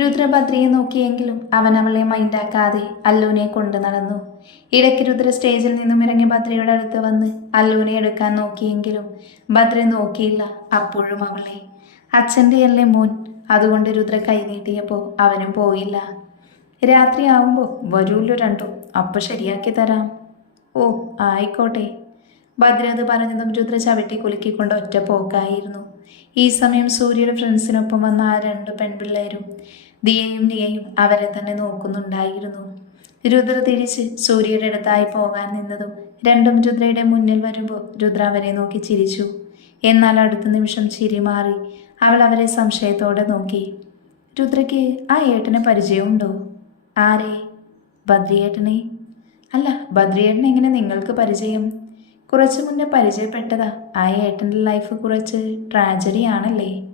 രുദ്രഭദ്രയെ നോക്കിയെങ്കിലും അവൻ അവളെ മൈൻഡാക്കാതെ അല്ലൂനെ കൊണ്ടു നടന്നു. ഇടയ്ക്ക് രുദ്ര സ്റ്റേജിൽ നിന്നും ഇറങ്ങി ഭദ്രയുടെ അടുത്ത് വന്ന് അല്ലൂനെ എടുക്കാൻ നോക്കിയെങ്കിലും ഭദ്ര നോക്കിയില്ല അപ്പോഴും അവളെ. അച്ഛന്റെ അല്ലേ മോൻ? അതുകൊണ്ട് രുദ്ര കൈനീട്ടിയപ്പോൾ അവനും പോയില്ല. രാത്രി ആവുമ്പോൾ വരൂല്ലോ രണ്ടും അപ്പോൾ ശരിയാക്കി തരാം. ഓ ആയിക്കോട്ടെ. ഭദ്ര അത് പറഞ്ഞതും രുദ്ര ചവിട്ടി കുലുക്കിക്കൊണ്ട് ഒറ്റ പോക്കായിരുന്നു. ഈ സമയം സൂര്യയുടെ ഫ്രണ്ട്സിനൊപ്പം വന്ന ആ രണ്ട് പെൺപിള്ളേരും ദിയയും നിയയും അവരെ തന്നെ നോക്കുന്നുണ്ടായിരുന്നു. രുദ്ര തിരിച്ച് സൂര്യയുടെ അടുത്തായി പോകാൻ നിന്നതും രണ്ടും രുദ്രയുടെ മുന്നിൽ വരുമ്പോൾ രുദ്ര അവരെ നോക്കി ചിരിച്ചു. എന്നാൽ അടുത്ത നിമിഷം ചിരി മാറി അവൾ അവരെ സംശയത്തോടെ നോക്കി. രുദ്രയ്ക്ക് ആ ഏട്ടനെ പരിചയമുണ്ടോ? ആരെ? ബദ്രിയേട്ടനെ അല്ല ബദ്രിയേട്ടൻ എങ്ങനെ നിങ്ങൾക്ക് പരിചയം? കുറച്ചു മുന്നേ പരിചയപ്പെട്ടതാ. ആ ഏട്ടന്റെ ലൈഫ് കുറച്ച് ട്രാജഡി ആണല്ലേ?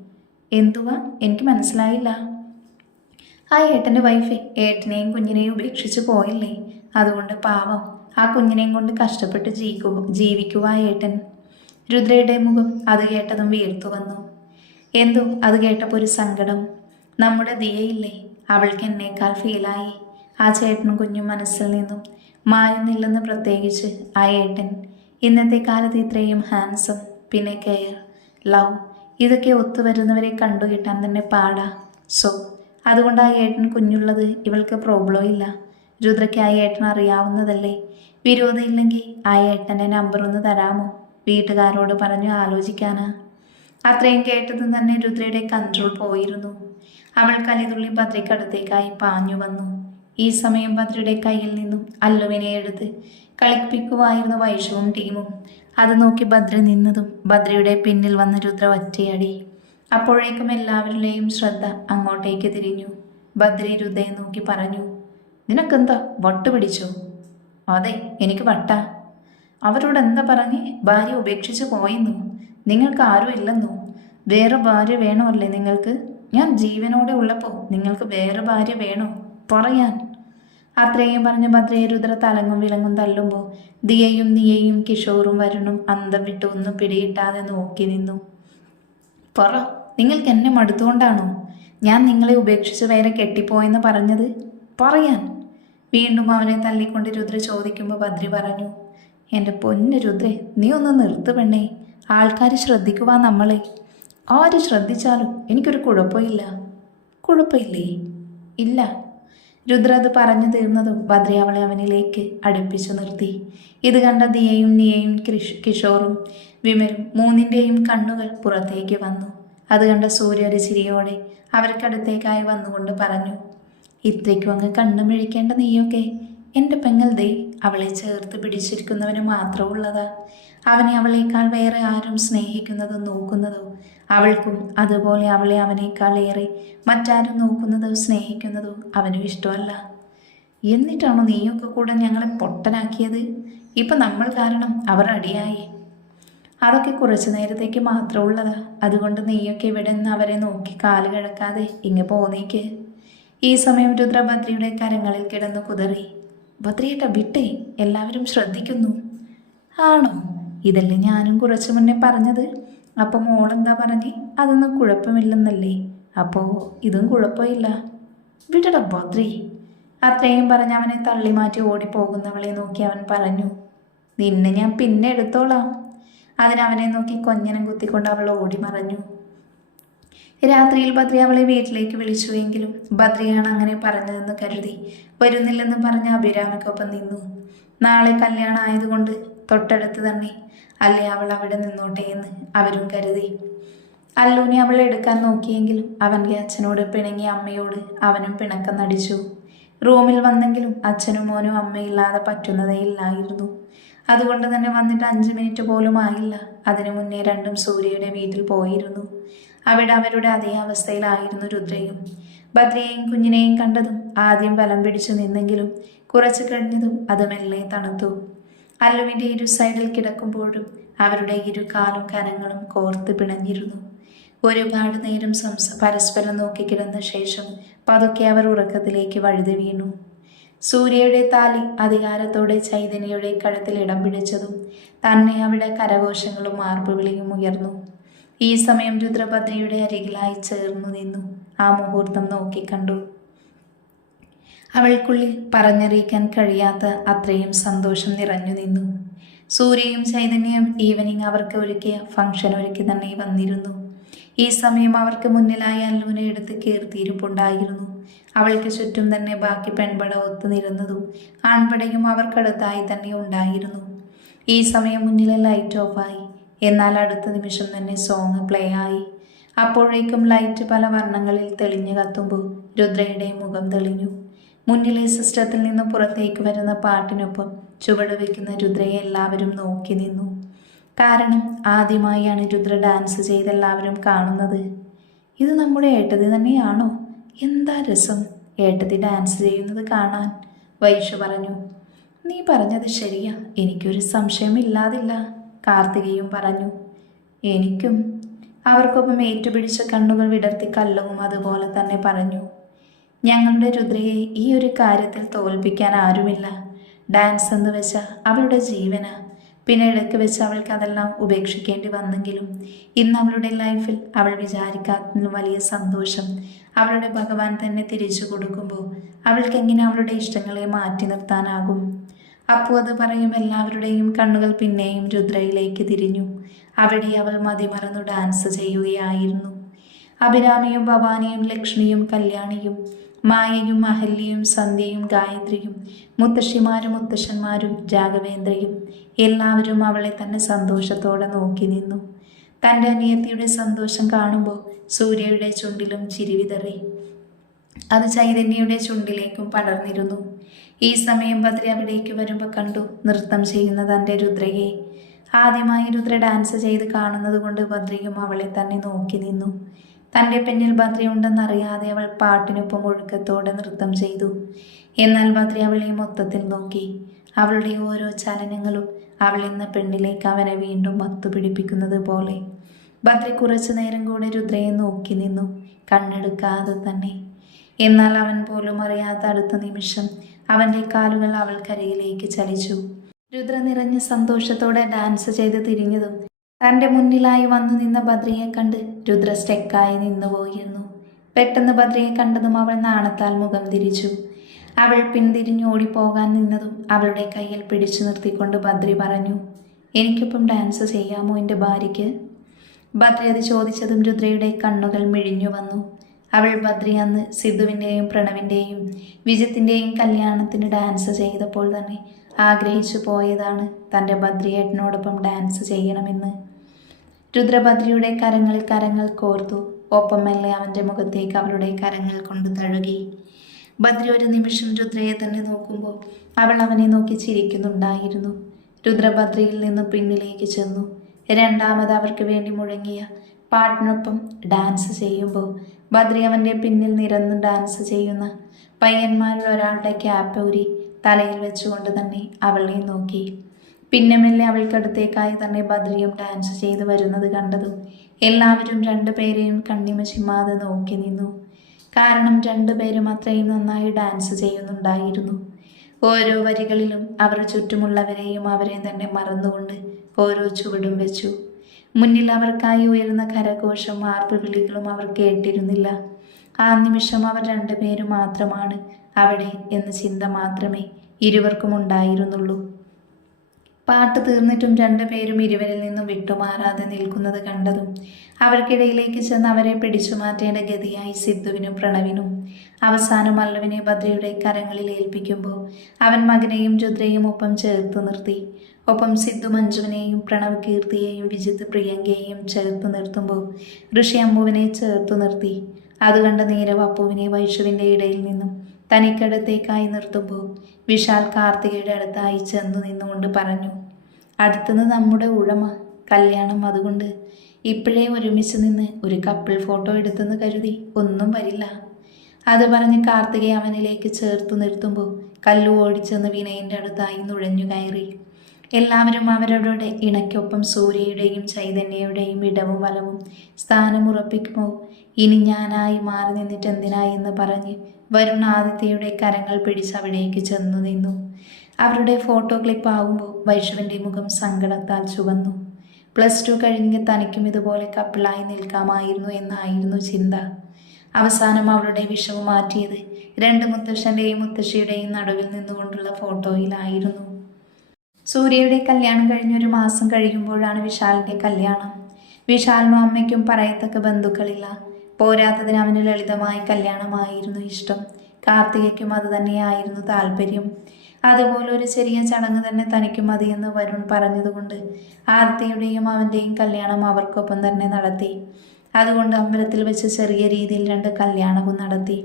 എന്തുവാ? എനിക്ക് മനസ്സിലായില്ല. ആ ഏട്ടന്റെ വൈഫ് ഏട്ടനെയും കുഞ്ഞിനെയും ഉപേക്ഷിച്ച് പോയില്ലേ? അതുകൊണ്ട് പാവം. ആ കുഞ്ഞിനെയും കൊണ്ട് കഷ്ടപ്പെട്ട് ജീവിക്കുക ജീവിക്കുക ആ ഏട്ടൻ. രുദ്രയുടെ മുഖം അത് കേട്ടതും വീർത്തു വന്നു. എന്തോ? അത് കേട്ടപ്പോൾ ഒരു സങ്കടം. നമ്മുടെ ദിയയില്ലേ? അവൾക്ക് എന്നേക്കാൾ ഫീലായി ആ ചേട്ടനും കുഞ്ഞും മനസ്സിൽ നിന്നും മായുന്നില്ലെന്ന് പ്രത്യേകിച്ച് ആ ഏട്ടൻ. ഇന്നത്തെ കാലത്ത് ഇത്രയും ഹാൻസം പിന്നെ കെയർ ലവ് ഇതൊക്കെ ഒത്തുവരുന്നവരെ കണ്ടുകിട്ടാൻ തന്നെ പാടാ. സോ അതുകൊണ്ട് ആ ഏട്ടൻ കുഞ്ഞുള്ളത് ഇവൾക്ക് പ്രോബ്ലം ഇല്ല. രുദ്രയ്ക്ക് ആ ഏട്ടൻ അറിയാവുന്നതല്ലേ? വിരോധമില്ലെങ്കിൽ ആ ഏട്ടന്റെ നമ്പർ ഒന്ന് തരാമോ? വീട്ടുകാരോട് പറഞ്ഞു ആലോചിക്കാനാ. അത്രയും കേട്ടത് തന്നെ രുദ്രയുടെ കൺട്രോൾ പോയിരുന്നു. അവൾ കലിതുള്ളി ഭദ്രയ്ക്കടുത്തേക്കായി പാഞ്ഞു വന്നു. ഈ സമയം ഭദ്രയുടെ കയ്യിൽ നിന്നും അല്ലുവിനെ എടുത്ത് കളിപ്പിക്കുമായിരുന്നു വൈഷവും ടീമും. അത് നോക്കി ഭദ്ര നിന്നതും ഭദ്രയുടെ പിന്നിൽ വന്ന രുദ്ര ഒറ്റയടി. അപ്പോഴേക്കും എല്ലാവരുടെയും ശ്രദ്ധ അങ്ങോട്ടേക്ക് തിരിഞ്ഞു. ഭദ്രി രുദ്രയെ നോക്കി പറഞ്ഞു നിനക്കെന്താ വട്ട് പിടിച്ചോ? അതെ എനിക്ക് വട്ട. അവരോട് എന്താ പറഞ്ഞ്? ഭാര്യ ഉപേക്ഷിച്ച് പോയെന്നു? നിങ്ങൾക്ക് ആരും ഇല്ലെന്നോ? വേറെ ഭാര്യ വേണമല്ലേ നിങ്ങൾക്ക്? ഞാൻ ജീവനോടെ ഉള്ളപ്പോൾ നിങ്ങൾക്ക് വേറെ ഭാര്യ വേണോ? പറയാൻ. അത്രയും പറഞ്ഞ് ഭദ്രയെ രുദ്ര തലങ്ങും വിലങ്ങും തള്ളുമ്പോൾ ദിയയും നിയയും കിഷോറും വരുണും അന്തം വിട്ട് ഒന്നും പിടിയിട്ടാതെ നോക്കി നിന്നു. പറ നിങ്ങൾക്ക് എന്നെ മടുത്തുകൊണ്ടാണോ? ഞാൻ നിങ്ങളെ ഉപേക്ഷിച്ച് വേറെ കെട്ടിപ്പോയെന്ന് പറഞ്ഞത്? പറയാൻ. വീണ്ടും അവനെ തള്ളിക്കൊണ്ട് രുദ്ര ചോദിക്കുമ്പോൾ ഭദ്രി പറഞ്ഞു എന്റെ പൊന്ന് രുദ്രേ നീ ഒന്ന് നിർത്തു പെണ്ണേ. ആൾക്കാർ ശ്രദ്ധിക്കുവാ നമ്മളെ. ആര് ശ്രദ്ധിച്ചാലും എനിക്കൊരു കുഴപ്പമില്ല. കുഴപ്പമില്ലേ? ഇല്ല രുദ്ര അത് പറഞ്ഞു തീർന്നതും ഭദ്രി അവളെ അവനിലേക്ക് അടുപ്പിച്ചു നിർത്തി. ഇത് കണ്ട ദിയയും നിയയും കിഷോറും വിമലും മൂന്നിന്റെയും കണ്ണുകൾ പുറത്തേക്ക് വന്നു. അത് കണ്ട സൂര്യ ഒരു ചിരിയോടെ അവർക്കടുത്തേക്കായി വന്നുകൊണ്ട് പറഞ്ഞു ഇത്രയ്ക്കും അങ്ങ് കണ്ണു മിഴിക്കേണ്ട നീയൊക്കെ. എന്റെ പെങ്ങൾ ദേ അവളെ ചേർത്ത് പിടിച്ചിരിക്കുന്നവന് മാത്രമുള്ളതാ അവനെ അവളേക്കാൾ വേറെ ആരും സ്നേഹിക്കുന്നതോ നോക്കുന്നതോ? അവൾക്കും അതുപോലെ അവളെ അവനേക്കാൾ ഏറെ മറ്റാരും നോക്കുന്നതോ സ്നേഹിക്കുന്നതോ അവനും ഇഷ്ടമല്ല. എന്നിട്ടാണോ നീയൊക്കെ കൂടെ ഞങ്ങളെ പൊട്ടനാക്കിയത്? ഇപ്പം നമ്മൾ കാരണം അവർ അടിയായി. അതൊക്കെ കുറച്ചു നേരത്തേക്ക് മാത്രമുള്ളതാ അതുകൊണ്ട് നീയൊക്കെ ഇവിടെ നിന്ന് അവരെ നോക്കി കാൽ കിടക്കാതെ ഇങ്ങ് പോന്നേക്ക്. ഈ സമയം രുദ്രഭദ്രിയുടെ കരങ്ങളിൽ കിടന്നു കുതറി. ഭദ്രിയേട്ട വിട്ടേ. എല്ലാവരും ശ്രദ്ധിക്കുന്നു. ആണോ? ഇതല്ലേ ഞാനും കുറച്ച് മുന്നേ പറഞ്ഞത്. അപ്പം മോളെന്താ പറഞ്ഞേ? അതൊന്നും കുഴപ്പമില്ലെന്നല്ലേ. അപ്പോൾ ഇതും കുഴപ്പമില്ല. വിടട ഭദ്രി. അത്രയും പറഞ്ഞ് അവനെ തള്ളി മാറ്റി ഓടിപ്പോകുന്നവളെ നോക്കി അവൻ പറഞ്ഞു. നിന്നെ ഞാൻ പിന്നെ എടുത്തോളാം. അതിനവനെ നോക്കി കൊഞ്ഞനം കുത്തിക്കൊണ്ട് അവൾ ഓടി മറഞ്ഞു. രാത്രിയിൽ ബദ്രി അവളെ വീട്ടിലേക്ക് വിളിച്ചുവെങ്കിലും ബദ്രിയാണ് അങ്ങനെ പറഞ്ഞതെന്ന് കരുതി. വരുന്നില്ലെന്ന് പറഞ്ഞ അഭിരാമിക്കൊപ്പം നിന്നു. നാളെ കല്യാണം ആയതുകൊണ്ട് തൊട്ടടുത്ത് തന്നെ. അല്ലേ അവൾ അവിടെ നിന്നോട്ടെ എന്ന് അവരും കരുതി. അല്ലൂനെ അവളെ എടുക്കാൻ നോക്കിയെങ്കിലും അവന്റെ അച്ഛനോട് പിണങ്ങിയ അമ്മയോട് അവനും പിണക്കം നടിച്ചു. റൂമിൽ വന്നെങ്കിലും അച്ഛനും മോനും അമ്മയില്ലാതെ പറ്റുന്നതേ ഇല്ലായിരുന്നു. അതുകൊണ്ട് തന്നെ വന്നിട്ട് അഞ്ച് മിനിറ്റ് പോലും ആയില്ല. അതിനു മുന്നേ രണ്ടും സൂര്യയുടെ വീട്ടിൽ പോയിരുന്നു. അവിടെ അവരുടെ അതേ അവസ്ഥയിലായിരുന്നു രുദ്രയും. ഭദ്രയെയും കുഞ്ഞിനെയും കണ്ടതും ആദ്യം ബലം പിടിച്ചു നിന്നെങ്കിലും കുറച്ച് കഴിഞ്ഞതും അത് മെല്ലെ തണുത്തു. അല്ലുവിന്റെ ഇരു സൈഡിൽ കിടക്കുമ്പോഴും അവരുടെ ഇരു കാലും കരങ്ങളും കോർത്ത് പിണഞ്ഞിരുന്നു. ഒരുപാട് നേരം സംസ പരസ്പരം നോക്കിക്കിടന്ന ശേഷം പതുക്കെ അവർ ഉറക്കത്തിലേക്ക് വഴുതി വീണു. സൂര്യയുടെ താലി അധികാരത്തോടെ ചൈതന്യയുടെ കഴുത്തിൽ ഇടം പിടിച്ചതും തന്നെ അവിടെ കരഘോഷങ്ങളും മാർപ്പുവിളിയും ഉയർന്നു. ഈ സമയം രുദ്രഭദ്രയുടെ അരികിലായി ചേർന്നു നിന്നു. ആ മുഹൂർത്തം നോക്കിക്കണ്ടു അവൾക്കുള്ളിൽ പറഞ്ഞറിയിക്കാൻ കഴിയാത്ത അത്രയും സന്തോഷം നിറഞ്ഞു നിന്നു. സൂര്യയും ചൈതന്യയും ഈവനിങ് അവർക്ക് ഒരുക്കിയ ഫംഗ്ഷൻ ഒരുക്കി തന്നെ വന്നിരുന്നു. ഈ സമയം അവർക്ക് മുന്നിലായി അല്ലൂന എടുത്ത് കീർത്തിയിരിപ്പുണ്ടായിരുന്നു. അവൾക്ക് ചുറ്റും തന്നെ ബാക്കി പെൺപട ഒത്തുനിരുന്നതും ആൺപടയും അവർക്കടുത്തായി തന്നെ ഉണ്ടായിരുന്നു. ഈ സമയം മുന്നിലെ ലൈറ്റ് ഓഫായി എന്നാൽ അടുത്ത നിമിഷം തന്നെ സോങ് പ്ലേ ആയി. അപ്പോഴേക്കും ലൈറ്റ് പല വർണങ്ങളിൽ തെളിഞ്ഞു കത്തുമ്പോൾ രുദ്രയുടെ മുഖം തെളിഞ്ഞു. മുന്നിലെ സിസ്റ്റത്തിൽ നിന്ന് പുറത്തേക്ക് വരുന്ന പാട്ടിനൊപ്പം ചുവട് വയ്ക്കുന്ന രുദ്രയെ എല്ലാവരും നോക്കി നിന്നു. കാരണം ആദ്യമായാണ് രുദ്ര ഡാൻസ് ചെയ്ത് എല്ലാവരും കാണുന്നത്. ഇത് നമ്മുടെ ഏട്ടതി തന്നെയാണോ? എന്താ രസം ഏട്ടതി ഡാൻസ് ചെയ്യുന്നത് കാണാൻ? വൈഷു പറഞ്ഞു. നീ പറഞ്ഞത് ശരിയാ. എനിക്കൊരു സംശയമില്ലാതില്ല കാർത്തികയും പറഞ്ഞു. എനിക്കും. അവർക്കൊപ്പം ഏറ്റുപിടിച്ച കണ്ണുകൾ വിടർത്തി കല്ലവും അതുപോലെ തന്നെ പറഞ്ഞു. ഞങ്ങളുടെ രുദ്രയെ ഈ ഒരു കാര്യത്തിൽ തോൽപ്പിക്കാൻ ആരുമില്ല. ഡാൻസ് എന്ന് വെച്ചാൽ അവളുടെ ജീവന. പിന്നെ ഇടയ്ക്ക് വെച്ച് അവൾക്ക് അതെല്ലാം ഉപേക്ഷിക്കേണ്ടി വന്നെങ്കിലും ഇന്ന് അവളുടെ ലൈഫിൽ അവൾ വിചാരിക്കാത്തതിലും വലിയ സന്തോഷം. അവളുടെ ഭഗവാൻ തന്നെ തിരിച്ചു കൊടുക്കുമ്പോൾ അവൾക്ക് എങ്ങനെ അവളുടെ ഇഷ്ടങ്ങളെ മാറ്റി നിർത്താനാകും? അപ്പോൾ അത് പറയും എല്ലാവരുടെയും കണ്ണുകൾ പിന്നെയും രുദ്രയിലേക്ക് തിരിഞ്ഞു. അവിടെ അവൾ മതിമറന്നു ഡാൻസ് ചെയ്യുകയായിരുന്നു. അഭിരാമിയും ഭവാനിയും ലക്ഷ്മിയും കല്യാണിയും മായയും അഹല്യയും സന്ധ്യയും ഗായത്രിയും മുത്തശ്ശിമാരും മുത്തശ്ശന്മാരും രാഘവേന്ദ്രയും എല്ലാവരും അവളെ തന്നെ സന്തോഷത്തോടെ നോക്കി നിന്നു. തന്റെ അനിയത്തിയുടെ സന്തോഷം കാണുമ്പോൾ സൂര്യയുടെ ചുണ്ടിലും ചിരിവിതറി അത് ചൈതന്യയുടെ ചുണ്ടിലേക്കും പടർന്നിരുന്നു. ഈ സമയം ബദ്രി അവിടേക്ക് വരുമ്പോൾ കണ്ടു നൃത്തം ചെയ്യുന്ന തന്റെ രുദ്രയെ. ആദ്യമായി രുദ്ര ഡാൻസ് ചെയ്ത് കാണുന്നത് കൊണ്ട് ബദ്രിയും അവളെ തന്നെ നോക്കി നിന്നു. തന്റെ പിന്നിൽ ബദ്രി ഉണ്ടെന്നറിയാതെ അവൾ പാട്ടിനൊപ്പം ഒഴുക്കത്തോടെ നൃത്തം ചെയ്തു. എന്നാൽ ബദ്രി അവളെ മൊത്തത്തിൽ നോക്കി. അവളുടെ ഓരോ ചലനങ്ങളും അവൾ എന്ന പെണ്ണിലേക്ക് അവനെ വീണ്ടും മത്തുപിടിപ്പിക്കുന്നത് പോലെ. ബദ്രി കുറച്ചു നേരം കൂടെ രുദ്രയെ നോക്കി നിന്നു കണ്ണെടുക്കാതെ തന്നെ. എന്നാൽ അവൻ പോലും അറിയാത്ത അടുത്ത നിമിഷം അവന്റെ കാലുകൾ അവൾക്കരികിലേക്ക് ചലിച്ചു. രുദ്ര നിറഞ്ഞ സന്തോഷത്തോടെ ഡാൻസ് ചെയ്ത് തിരിഞ്ഞതും തന്റെ മുന്നിലായി വന്നു നിന്ന ബദ്രിയെ കണ്ട് രുദ്ര സ്റ്റെക്കായി നിന്നുപോയിരുന്നു പെട്ടെന്ന് ബദ്രിയെ കണ്ടതും അവൾ നാണത്താൽ മുഖം തിരിച്ചു. അവൾ പിന്തിരിഞ്ഞു ഓടിപ്പോകാൻ നിന്നതും അവളുടെ കയ്യിൽ പിടിച്ചു നിർത്തിക്കൊണ്ട് ബദ്രി പറഞ്ഞു എനിക്കൊപ്പം ഡാൻസ് ചെയ്യാമോ എന്റെ ഭാര്യയ്ക്ക്? ബദ്രി അത് ചോദിച്ചതും രുദ്രയുടെ കണ്ണുകൾ മിഴിഞ്ഞു വന്നു. അവൾ ബദ്രി അന്ന് സിദ്ധുവിന്റെയും പ്രണവിന്റെയും വിജിത്തിന്റെയും കല്യാണത്തിന് ഡാൻസ് ചെയ്തപ്പോൾ തന്നെ ആഗ്രഹിച്ചു പോയതാണ് തന്റെ ബദ്രിയേട്ടനോടൊപ്പം ഡാൻസ് ചെയ്യണമെന്ന്. രുദ്രഭദ്രിയുടെ കരങ്ങളിൽ കരങ്ങൾ കോർത്തു. ഒപ്പം മെല്ലെ അവന്റെ മുഖത്തേക്ക് അവളുടെ കരങ്ങൾ കൊണ്ട് തഴുകി. ഭദ്രി ഒരു നിമിഷം രുദ്രയെ തന്നെ നോക്കുമ്പോൾ അവൾ അവനെ നോക്കി ചിരിക്കുന്നുണ്ടായിരുന്നു. രുദ്രഭദ്രയിൽ നിന്ന് പിന്നിലേക്ക് ചെന്നു. രണ്ടാമത് അവർക്ക് വേണ്ടി മുഴങ്ങിയ പാട്ടിനൊപ്പം ഡാൻസ് ചെയ്യുമ്പോൾ ഭദ്രി അവന്റെ പിന്നിൽ നിരന്ന് ഡാൻസ് ചെയ്യുന്ന പയ്യന്മാരിൽ ഒരാളുടെ ക്യാപ്പ് ഊരി തലയിൽ വെച്ചുകൊണ്ട് തന്നെ അവളെ നോക്കി. പിന്നെ മെല്ലെ അവൾക്കടുത്തേക്കായി തന്നെ ബദ്രിയും ഡാൻസ് ചെയ്തു വരുന്നത് കണ്ടതും എല്ലാവരും രണ്ടുപേരെയും കണ്ണിമ ചിമ്മാതെ നോക്കി നിന്നു. കാരണം രണ്ടുപേരും അത്രയും നന്നായി ഡാൻസ് ചെയ്യുന്നുണ്ടായിരുന്നു. ഓരോ വരികളിലും അവർ ചുറ്റുമുള്ളവരെയും അവരെ തന്നെ മറന്നുകൊണ്ട് ഓരോ ചുവടും വെച്ചു. മുന്നിൽ അവർക്കായി ഉയരുന്ന കരഘോഷം ആർപ്പ് വിളികളും അവർ കേട്ടിരുന്നില്ല. ആ നിമിഷം അവർ രണ്ടുപേരും മാത്രമാണ് അവിടെ എന്ന ചിന്ത മാത്രമേ ഇരുവർക്കും ഉണ്ടായിരുന്നുള്ളൂ. പാട്ട് തീർന്നിട്ടും രണ്ടുപേരും ഇരുവരിൽ നിന്നും വിട്ടുമാറാതെ നിൽക്കുന്നത് കണ്ടതും അവർക്കിടയിലേക്ക് ചെന്ന് അവരെ പിടിച്ചു മാറ്റേണ്ട ഗതിയായി സിദ്ധുവിനും പ്രണവിനും അവസാനം മല്ലവിനെ ഭദ്രയുടെ കരങ്ങളിൽ ഏൽപ്പിക്കുമ്പോൾ അവൻ മകനെയും രുദ്രയും ഒപ്പം ചേർത്ത് നിർത്തി. ഒപ്പം സിദ്ധു മഞ്ജുവിനെയും പ്രണവ് കീർത്തിയെയും വിജിത്ത് പ്രിയങ്കയെയും ചേർത്ത് നിർത്തുമ്പോൾ ഋഷി അമ്മുവിനെ ചേർത്ത് നിർത്തി. അതുകണ്ട നീരവ് അപ്പുവിനെ വൈഷുവിന്റെ ഇടയിൽ നിന്നും തനിക്കടുത്തേക്കായി നിർത്തുമ്പോൾ വിശാൽ കാർത്തികയുടെ അടുത്തായി ചെന്നു നിന്നുകൊണ്ട് പറഞ്ഞു അടുത്തുനിന്ന് നമ്മുടെ ഉഴമ കല്യാണം അതുകൊണ്ട്. ഇപ്പോഴേ ഒരുമിച്ച് നിന്ന് ഒരു കപ്പിൾ ഫോട്ടോ എടുത്തെന്ന് കരുതി ഒന്നും വരില്ല. അത് പറഞ്ഞ് കാർത്തികയെ അവനിലേക്ക് ചേർത്ത് നിർത്തുമ്പോൾ കല്ലു ഓടിച്ചെന്ന് വിനയന്റെ അടുത്തായി നുഴഞ്ഞു കയറി. എല്ലാവരും അവരവരുടെ ഇണയ്ക്കൊപ്പം സൂര്യയുടെയും ചൈതന്യയുടെയും ഇടവും വലവും സ്ഥാനമുറപ്പിക്കുമ്പോൾ ഇനി ഞാനായി മാറി നിന്നിട്ട് എന്തിനായി എന്ന് പറഞ്ഞ് വരുൺ ആദിത്യയുടെ കരങ്ങൾ പിടിച്ച് അവിടേക്ക് ചെന്നു നിന്നു. അവരുടെ ഫോട്ടോ ക്ലിപ്പ് ആകുമ്പോൾ വൈഷവന്റെ മുഖം സങ്കടത്താൽ ചുവന്നു. പ്ലസ് ടു കഴിഞ്ഞ് തനിക്കും ഇതുപോലെ കപ്പിളായി നിൽക്കാമായിരുന്നു എന്നായിരുന്നു ചിന്ത. അവസാനം അവളുടെ വിഷവ് മാറ്റിയത് രണ്ട് മുത്തശ്ശന്റെയും മുത്തശ്ശിയുടെയും നടുവിൽ നിന്നുകൊണ്ടുള്ള ഫോട്ടോയിലായിരുന്നു. സൂര്യയുടെ കല്യാണം കഴിഞ്ഞൊരു മാസം കഴിയുമ്പോഴാണ് വിശാലിന്റെ കല്യാണം. വിശാലിനും അമ്മയ്ക്കും പറയത്തക്ക ബന്ധുക്കളില്ല. പോരാത്തതിന് അവന് ലളിതമായ കല്യാണമായിരുന്നു ഇഷ്ടം. കാർത്തികയ്ക്കും അത് തന്നെയായിരുന്നു താല്പര്യം. അതുപോലെ ഒരു ചെറിയ ചടങ്ങ് തന്നെ തനിക്ക് മതിയെന്ന് വരുൺ പറഞ്ഞതുകൊണ്ട് ആദിത്യയുടെയും അവന്റെയും കല്യാണം അവർക്കൊപ്പം തന്നെ നടത്തി. അതുകൊണ്ട് അമ്പലത്തിൽ വെച്ച് ചെറിയ രീതിയിൽ രണ്ട് കല്യാണവും നടത്തി.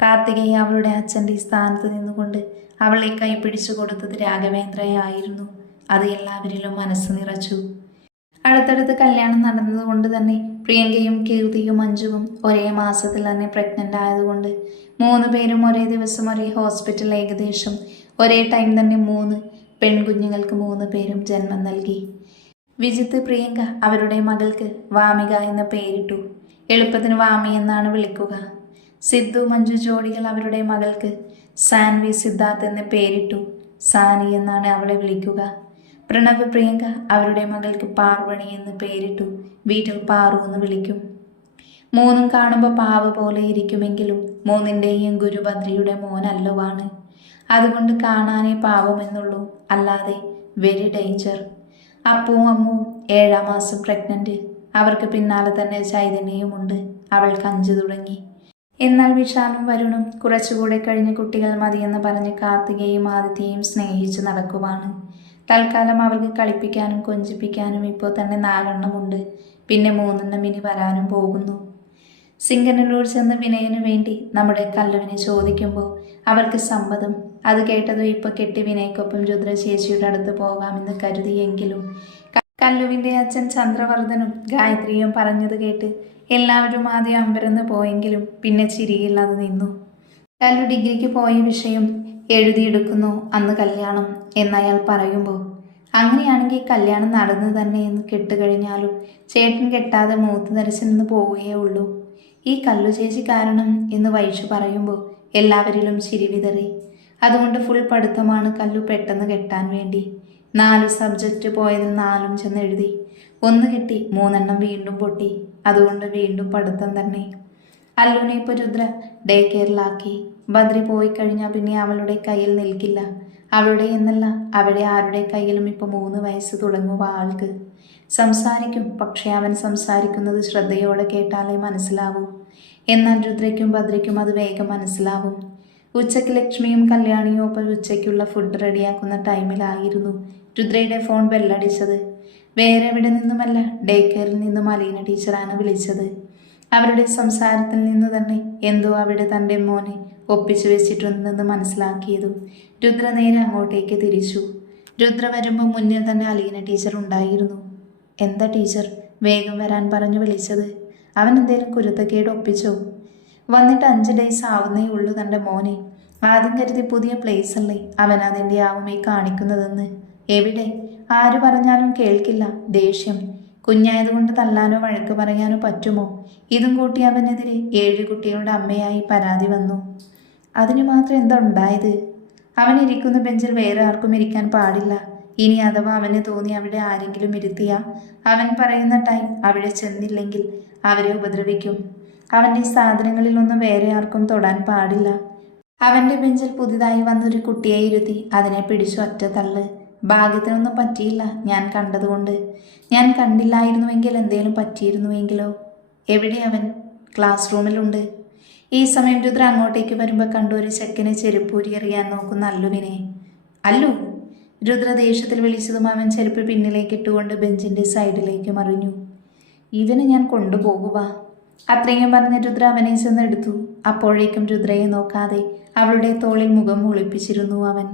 കാർത്തികയെ അവളുടെ അച്ഛന്റെ സ്ഥാനത്ത് നിന്നുകൊണ്ട് അവളെ കൈ പിടിച്ചു കൊടുത്തത് രാഘവേന്ദ്രയായിരുന്നു. അത് എല്ലാവരിലും മനസ്സ് നിറച്ചു. അടുത്തടുത്ത് കല്യാണം നടന്നതുകൊണ്ട് തന്നെ പ്രിയങ്കയും കീർത്തിയും മഞ്ജുവും ഒരേ മാസത്തിൽ തന്നെ പ്രഗ്നന്റ് ആയതുകൊണ്ട് മൂന്ന് പേരും ഒരേ ദിവസം ഒരേ ഹോസ്പിറ്റൽ ഏകദേശം ഒരേ ടൈം തന്നെ മൂന്ന് പെൺകുഞ്ഞുങ്ങൾക്ക് മൂന്ന് പേരും ജന്മം നൽകി. വിജിത്ത് പ്രിയങ്ക അവരുടെ മകൾക്ക് വാമിക എന്ന പേരിട്ടു. എളുപ്പത്തിന് വാമി എന്നാണ് വിളിക്കുക. സിദ്ധു മഞ്ജു ജോഡികൾ അവരുടെ മകൾക്ക് സാൻവി സിദ്ധാർത്ഥ് എന്ന് പേരിട്ടു. സാനി എന്നാണ് അവളെ വിളിക്കുക. പ്രണവ് പ്രിയങ്ക അവരുടെ മകൾക്ക് പാർവണി എന്ന് പേരിട്ടു. വീട്ടിൽ പാറു എന്ന് വിളിക്കും. മൂന്നും കാണുമ്പോൾ പാവ പോലെ ഇരിക്കുമെങ്കിലും മൂന്നിന്റെയും ഗുരുഭദ്രയുടെ മോനല്ലവാണ് അതുകൊണ്ട് കാണാനേ പാവമെന്നുള്ളൂ. അല്ലാതെ വെരി ഡേഞ്ചർ അപ്പവും അമ്മുവും ഏഴാം മാസം പ്രഗ്നന്റ് അവർക്ക് പിന്നാലെ തന്നെ ചൈതന്യയുമുണ്ട് അവൾ കഞ്ചു തുടങ്ങി. എന്നാൽ വിശാലും വരുണും കുറച്ചുകൂടെ കഴിഞ്ഞ് കുട്ടികൾ മതിയെന്ന് പറഞ്ഞ് കാർത്തികയും ആദിത്യയും സ്നേഹിച്ച് നടക്കുവാണ്. തൽക്കാലം അവർക്ക് കളിപ്പിക്കാനും കൊഞ്ചിപ്പിക്കാനും ഇപ്പോൾ തന്നെ നാലെണ്ണമുണ്ട്. പിന്നെ മൂന്നെണ്ണം ഇനി വരാനും പോകുന്നു. സിംഗനല്ലൂർ ചെന്ന് വിനയനു വേണ്ടി നമ്മുടെ കല്ലുവിനെ ചോദിക്കുമ്പോൾ അവർക്ക് സമ്മതം. അത് കേട്ടതും ഇപ്പൊ കെട്ടി വിനയ്ക്കൊപ്പം രുദ്ര ചേച്ചിയുടെ അടുത്ത് പോകാമെന്ന് കരുതിയെങ്കിലും കല്ലുവിന്റെ അച്ഛൻ ചന്ദ്രവർദ്ധനും ഗായത്രിയും പറഞ്ഞത് കേട്ട് എല്ലാവരും ആദ്യം അമ്പരന്ന് പോയെങ്കിലും പിന്നെ ചിരിയില്ലാതെ നിന്നു. കല്ലു ഡിഗ്രിക്ക് പോയ വിഷയം എഴുതിയെടുക്കുന്നു അന്ന് കല്യാണം എന്നയാൾ പറയുമ്പോൾ അങ്ങനെയാണെങ്കിൽ കല്യാണം നടന്നു തന്നെ എന്ന് കെട്ടുകഴിഞ്ഞാലും ചേട്ടൻ കെട്ടാതെ മൂത്ത് നരച്ചു നിന്ന് പോവുകയേ ഉള്ളൂ. ഈ കല്ലു ചേച്ചി കാരണം എന്ന് വൈഷു പറയുമ്പോൾ എല്ലാവരിലും ചിരി വിതറി. അതുകൊണ്ട് ഫുൾ പഠിത്തമാണ് കല്ലു പെട്ടെന്ന് കെട്ടാൻ വേണ്ടി. നാല് സബ്ജക്റ്റ് പോയതിൽ നാലും ചെന്ന് എഴുതി ഒന്ന് കെട്ടി മൂന്നെണ്ണം വീണ്ടും പൊട്ടി. അതുകൊണ്ട് വീണ്ടും പഠിത്തം തന്നെ. അല്ലുനെ ഇപ്പോൾ രുദ്ര ഡേ കെയറിലാക്കി ബദ്രി പോയി കഴിഞ്ഞാൽ പിന്നെ അവളുടെ കയ്യിൽ നിൽക്കില്ല. അവളുടെ എന്നല്ല അവിടെ ആരുടെ കയ്യിലും ഇപ്പോൾ മൂന്ന് വയസ്സ് തുടങ്ങുക ആൾക്ക് സംസാരിക്കും പക്ഷേ അവൻ സംസാരിക്കുന്നത് ശ്രദ്ധയോടെ കേട്ടാലേ മനസ്സിലാവൂ. എന്നാൽ രുദ്രയ്ക്കും ഭദ്രയ്ക്കും അത് വേഗം മനസ്സിലാവും. ഉച്ചയ്ക്ക് ലക്ഷ്മിയും കല്യാണിയും ഒപ്പം ഉച്ചയ്ക്കുള്ള ഫുഡ് റെഡിയാക്കുന്ന ടൈമിലായിരുന്നു രുദ്രയുടെ ഫോൺ ബെല്ലടിച്ചത് വേറെ എവിടെ നിന്നുമല്ല ഡേ കെയറിൽ നിന്നും അലീന ടീച്ചറാണ് വിളിച്ചത്. അവരുടെ സംസാരത്തിൽ നിന്ന് തന്നെ എന്തോ അവിടെ തന്റെ മോനെ ഒപ്പിച്ചു വെച്ചിട്ടുണ്ടെന്ന് മനസ്സിലാക്കിയതും രുദ്ര നേരെ അങ്ങോട്ടേക്ക് തിരിച്ചു. രുദ്ര വരുമ്പോൾ മുന്നിൽ തന്നെ അലീന ടീച്ചർ ഉണ്ടായിരുന്നു. എന്താ ടീച്ചർ വേഗം വരാൻ പറഞ്ഞു വിളിച്ചത്. അവൻ എന്തേലും കുരുത്തക്കേട് ഒപ്പിച്ചോ? വന്നിട്ട് അഞ്ച് ഡേയ്സ് ആവുന്നേ ഉള്ളൂ തന്റെ മോനെ. ആദ്യം കരുതി പുതിയ പ്ലേസ് അല്ലേ അവൻ അതിന്റെ ആവുമേ കാണിക്കുന്നതെന്ന്. എവിടെ? ആര് പറഞ്ഞാലും കേൾക്കില്ല. ദേഷ്യം. കുഞ്ഞായതുകൊണ്ട് തല്ലാനോ വഴക്ക് പറയാനോ പറ്റുമോ? ഇതും കൂട്ടി അവനെതിരെ ഏഴ് കുട്ടികളുടെ അമ്മയായി പരാതി വന്നു. അതിനു മാത്രം എന്താ ഉണ്ടായത്? അവൻ ഇരിക്കുന്ന ബെഞ്ചിൽ വേറെ ആർക്കും ഇരിക്കാൻ പാടില്ല. ഇനി അഥവാ അവന് തോന്നി അവിടെ ആരെങ്കിലും ഇരുത്തിയ അവൻ പറയുന്ന ടൈം അവിടെ ചെന്നില്ലെങ്കിൽ അവരെ ഉപദ്രവിക്കും. അവന്റെ സാധനങ്ങളിലൊന്നും വേറെ ആർക്കും തൊടാൻ പാടില്ല. അവന്റെ ബെഞ്ചിൽ പുതിയതായി വന്നൊരു കുട്ടിയെ ഇരുത്തി അതിനെ പിടിച്ചു ഒറ്റ തള്ള്. ഭാഗ്യത്തിനൊന്നും പറ്റിയില്ല ഞാൻ കണ്ടതുകൊണ്ട്. ഞാൻ കണ്ടില്ലായിരുന്നുവെങ്കിൽ എന്തേലും പറ്റിയിരുന്നുവെങ്കിലോ? എവിടെ അവൻ? ക്ലാസ് റൂമിലുണ്ട്. ഈ സമയം രുദ്ര അങ്ങോട്ടേക്ക് വരുമ്പോൾ കണ്ടു ഒരു ചെക്കനെ ചെരുപ്പൂരി എറിയാൻ നോക്കുന്ന അല്ലുവിനെ. അല്ലു! രുദ്ര ദേഷ്യത്തിൽ വിളിച്ചതും അവൻ ചെരുപ്പ് പിന്നിലേക്ക് ഇട്ടുകൊണ്ട് ബെഞ്ചിന്റെ സൈഡിലേക്ക് മറിഞ്ഞു. ഇവന് ഞാൻ കൊണ്ടുപോകുക അത്രയും പറഞ്ഞ് രുദ്ര അവനെ ചെന്നെടുത്തു. അപ്പോഴേക്കും രുദ്രയെ നോക്കാതെ അവളുടെ തോളിൽ മുഖം ഒളിപ്പിച്ചിരുന്നു അവൻ.